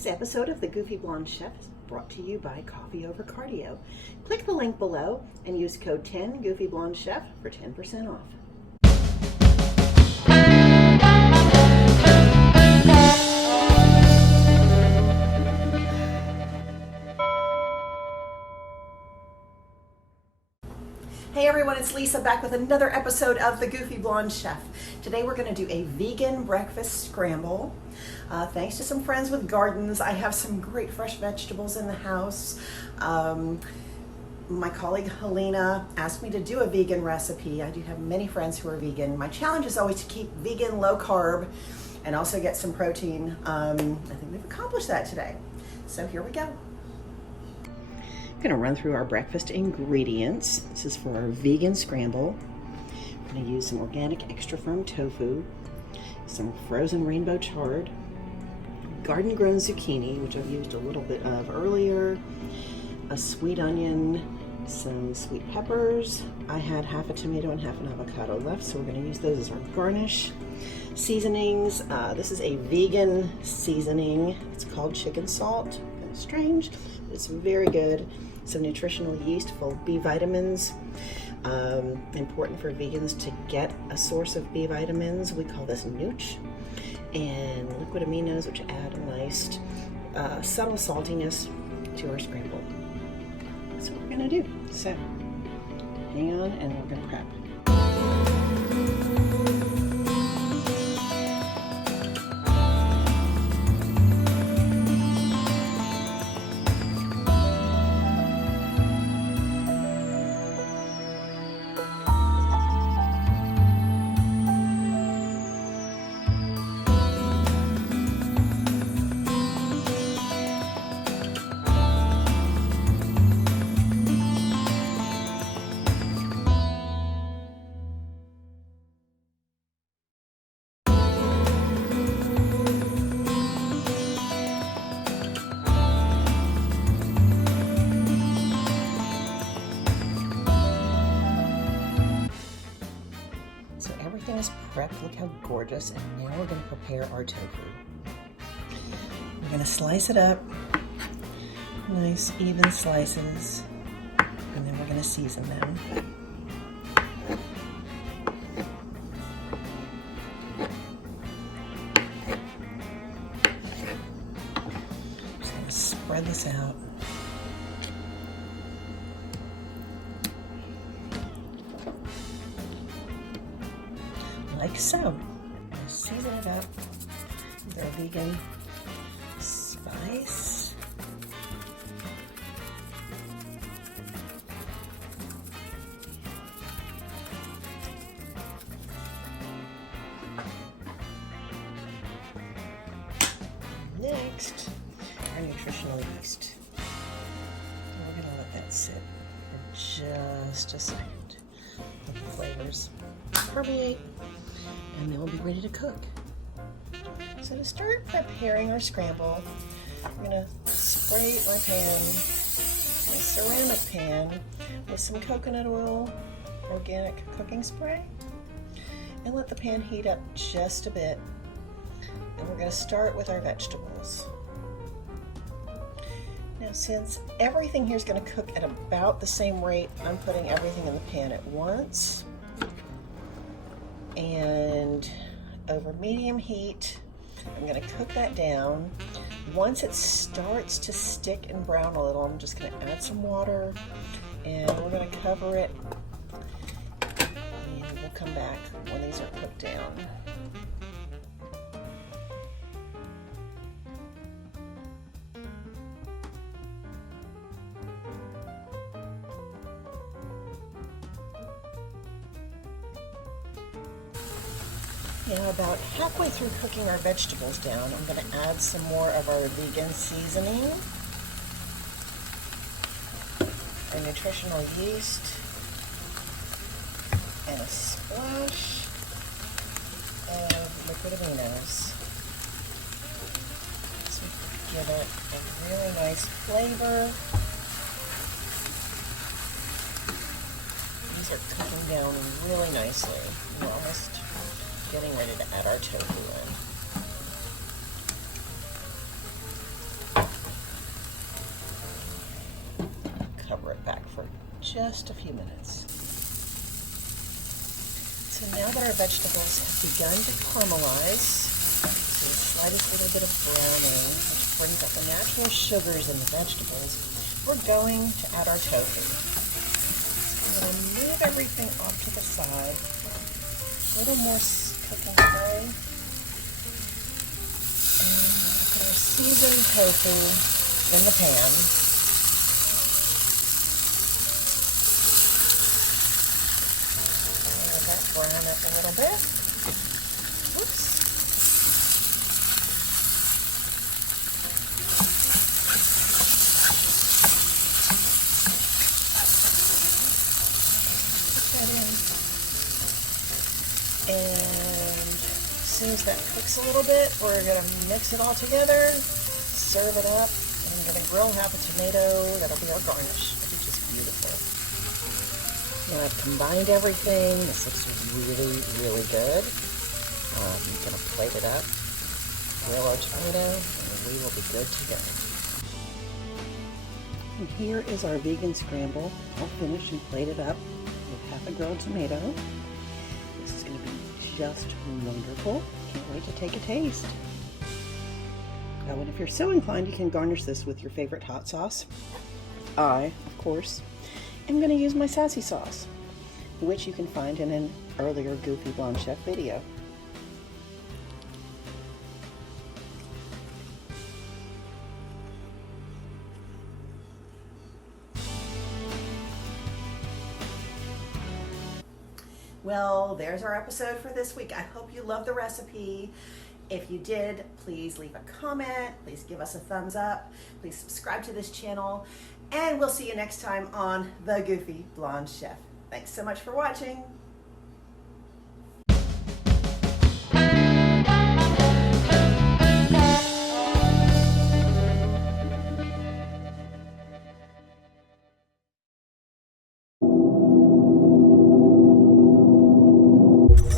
This episode of The Goofy Blonde Chef is brought to you by Coffee Over Cardio. Click the link below and use code 10 Goofy Blonde Chef for 10% off. Hey everyone, it's Lisa back with another episode of The Goofy Blonde Chef. Today we're going to do a vegan breakfast scramble. Thanks to some friends with gardens, I have some great fresh vegetables in the house. My colleague Helena asked me to do a vegan recipe. I do have many friends who are vegan. My challenge is always to keep vegan, low carb, and also get some protein. I think we've accomplished that today. So here we go. I'm going to run through our breakfast ingredients. This is for our vegan scramble. I'm going to use some organic extra firm tofu, some frozen rainbow chard, garden grown zucchini, which I've used a little bit of earlier, a sweet onion, some sweet peppers. I had half a tomato and half an avocado left, so we're going to use those as our garnish. Seasonings. This is a vegan seasoning. It's called chicken salt. Kind of strange, but it's very good. Some nutritional yeast full of B vitamins. Important for vegans to get a source of B vitamins. We call this nooch. And liquid aminos, which add a nice subtle saltiness to our scramble. That's what we're going to do. So hang on and we're going to prep. Everything is prepped. Look how gorgeous. And now we're going to prepare our tofu. We're going to slice it up, nice even slices, and then we're going to season them. Just going to spread this out. Like so. Season it up with our vegan spice. Next, our nutritional yeast. And we're going to let that sit for just a second. Let the flavors permeate. And then we'll be ready to cook. So to start preparing our scramble, I'm going to spray my pan, my ceramic pan, with some coconut oil, organic cooking spray, and let the pan heat up just a bit. And we're going to start with our vegetables. Now, since everything here is going to cook at about the same rate, I'm putting everything in the pan at once. And over medium heat, I'm going to cook that down. Once it starts to stick and brown a little, I'm just going to add some water and we're going to cover it, and we'll come back when these are cooked down. Now, about halfway through cooking our vegetables down, I'm going to add some more of our vegan seasoning, our nutritional yeast, and a splash of liquid aminos. So give it a really nice flavor. These are cooking down really nicely. We're almost getting ready to add our tofu in. just a few minutes. So now that our vegetables have begun to caramelize, so a slightest little bit of browning, which brings out the natural sugars in the vegetables, we're going to add our tofu. I'm going to move everything off to the side. A little more cooking clay. And put our seasoned tofu in the pan. Let that brown up a little bit. Oops. And as soon as that cooks a little bit, we're going to mix it all together, serve it up, and I'm going to grill half a tomato. That'll be our garnish. It'll be just beautiful. Now I've combined everything. This looks really, really good. I'm going to plate it up, grill our tomato, and we will be good to go. And here is our vegan scramble, all finished and plated up with half a grilled tomato. This is going to be just wonderful. Can't wait to take a taste. Oh, and if you're so inclined, you can garnish this with your favorite hot sauce. I, of course, am going to use my sassy sauce, which you can find in an earlier Goofy Blonde Chef video. Well, there's our episode for this week. I hope you loved the recipe. If you did, please leave a comment. Please give us a thumbs up. Please subscribe to this channel. And we'll see you next time on The Goofy Blonde Chef. Thanks so much for watching.